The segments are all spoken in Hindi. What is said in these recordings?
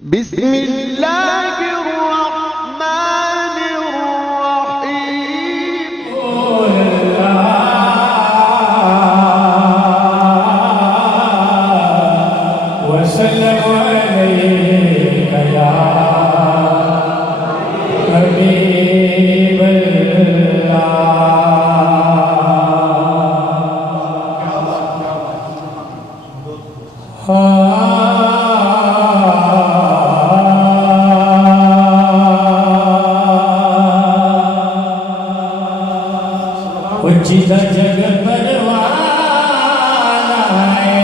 बिस्मिल्लाहिर्रहमानिर्रहीम। जिदा जग परवाना है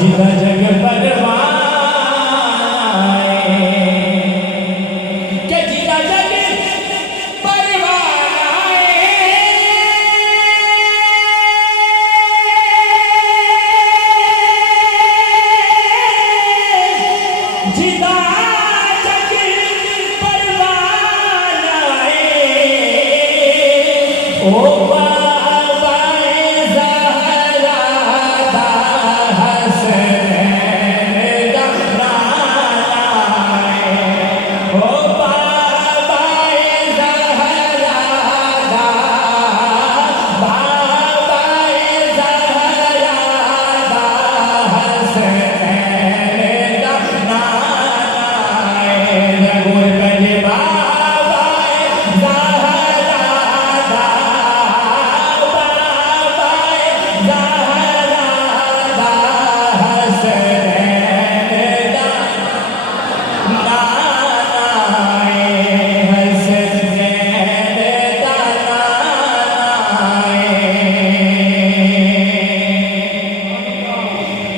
जिदा जग परवाना है के जिदा जग परवाना जिदा जग परवाना ओ बाबा ज़हरा दा हसनैन दा नाना ओ बाबा ज़हरा दा हसनैन दा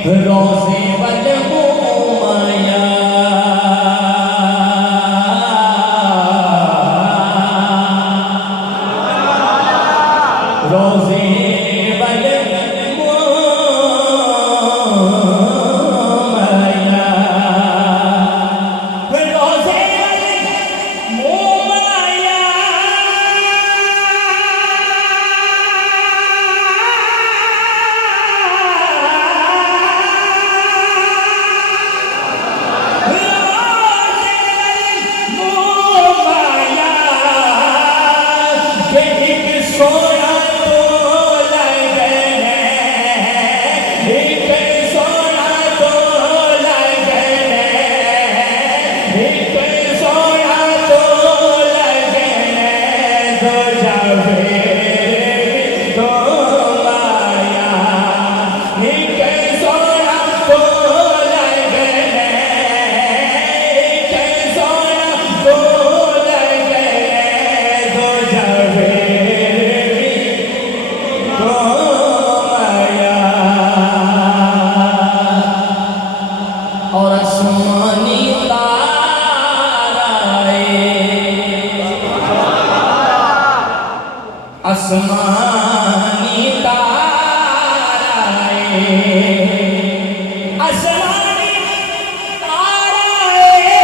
रोज़े वल घूमाया रोज़े वल घूमाया रोज़े वल घूमाया सोना तो लगने एक सोना तो लगने एक सोना तो लगने दो जावे तो माया एक सोना तो लगने एक सोना तो लगने दो जावे और आसमानी आसमानी ताराए आसमानी ताराए आसमानी ताराए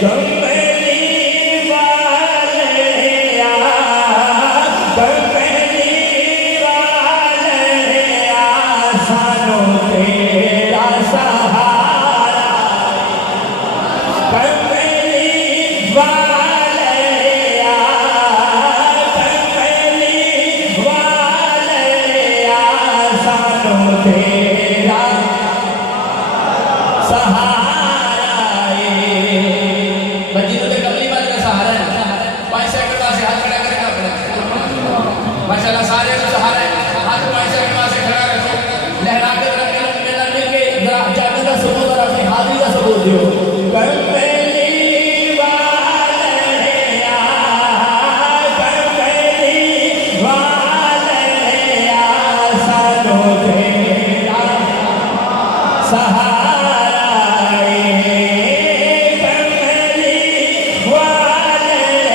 कमली वालिया सानो तेरा सहारा कमली वालिया सानो तेरा सहारा बच्ची तो कमली वाले का सहारा है पैसे के पास हाथ खड़ा करेगा माशाल्लाह सारे का सहारा है हाथ पैसे के पास खड़ा रखो लहरा के मेला मिलके जरा जाने का सबूत और अपनी हाजिरी का सबूत दो कमली वालिया सानो तेरा सहारा कमली वालिया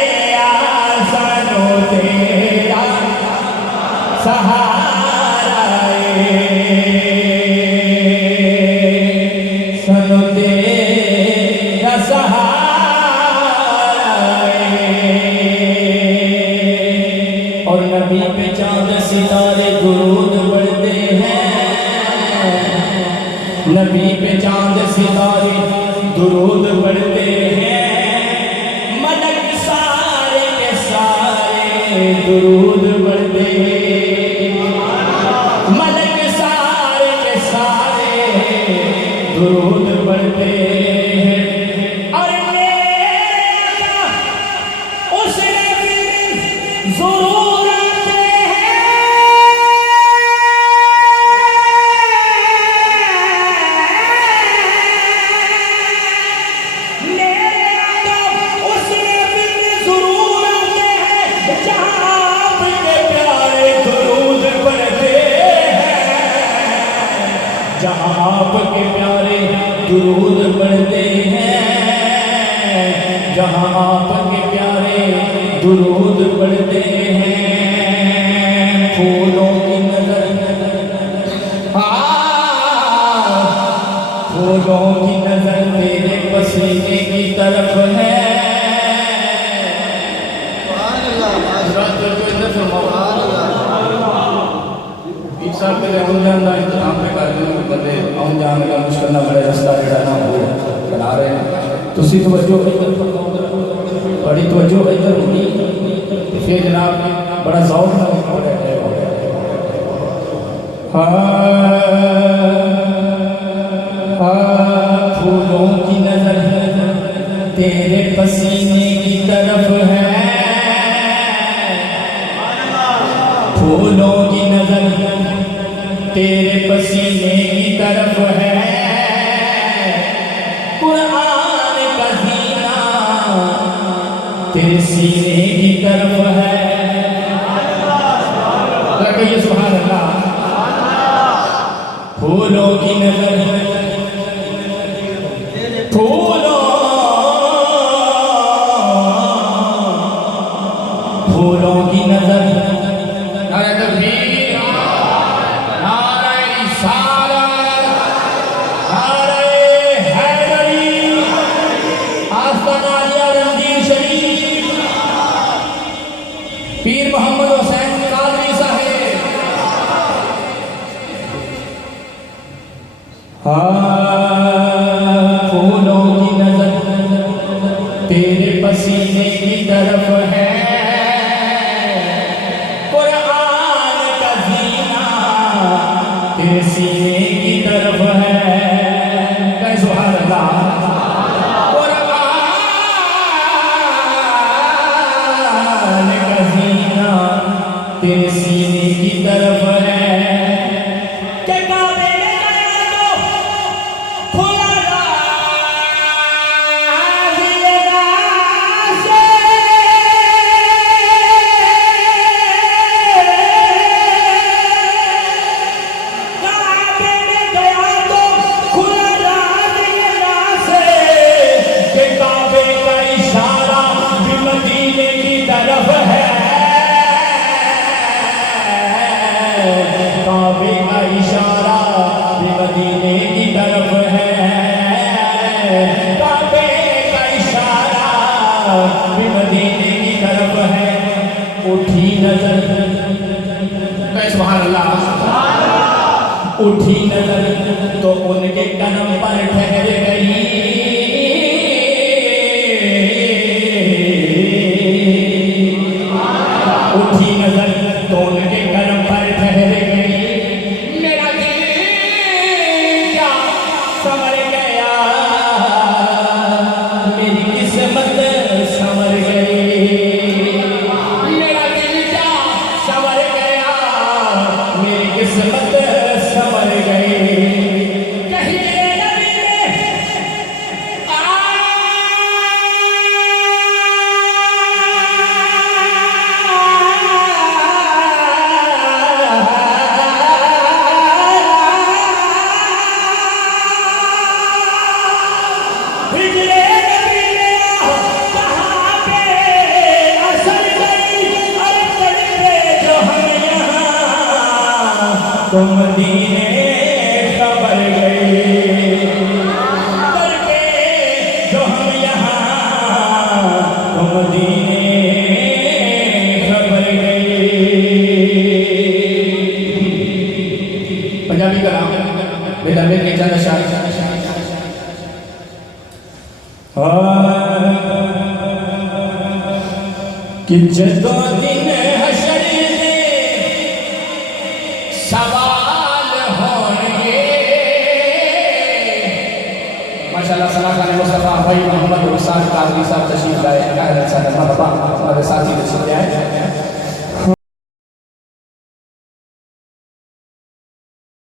नबी पे चांद सितारे दुरूद पढ़ते हैं, नबी पे चांद सितारे दुरूद पढ़ते हैं, मलक सारे के सारे दुरूद पढ़ते हैं, मलक सारे के सारे दुरूद पढ़ते हैं। और मेरा उसने भी ज़रूर आते हैं, मेरे आका उसने भी ज़रूर आते हैं, जहाँ आपके प्यारे दुरूद पढ़ते हैं, जहाँ आपके प्यारे दुरूद पढ़ते हैं, जहाँ आपके प्यारे दुरूद पढ़ते हैं। फूलों की नजर, फूलों की नजर तेरे पसीने की तरफ है। जाने का मुश्किल ना बड़े रास्ता जड़ा ना हो बना रहे हैं। तुसी तवज्जो बड़ी तवज्जो इधर होनी फिर जनाब बड़ा शौक ना फूलों की नजर तेरे पसीने की तरफ है, फूलों की नजर तेरे पसीने की तरफ है, कुरान का सीना तेरे सीने की तरफ है। कहिए सुभान अल्लाह। फूलों की नजर, फूलों की नजर, नारे तकबीर, नारे रिसालत, नारे हैदरी, आस्ताना आलिया रंजीर शरीफ, पीर मोहम्मद हुसैन कादरी साहेब। फूलों की नजर तेरे पसीने की तरफ है, कुरान का जीना तेरे सीने की तरफ है। कह सुभान अल्लाह। कुरान का जीना तेरे सीने की तरफ है। काबे का इशारा भी मदीने की तरफ है, काबे का इशारा भी मदीने की तरफ है। उठी नजर, सुभान अल्लाह, उठी नजर तो उनके कदम पर ठहर गई, उठी नजर तो उनके कदम पर ठहर गई। मेरा दिल क्या संवर गया, मेरी किस्मत संवर गई, मेरा दिल क्या संवर गया, मेरी किस्मत संवर गई। कहिए नबी तो मदीने खबर गए करके जो हम यहाँ तो मदीने खबर गए। कि जदों दिन हशर दे सवाल होंगे। माशाअल्लाह सलाह मुस्तफा भाई मोहम्मद हुसैन कादरी साहब तशरीफ लाए, साथी तशरीफ लाए।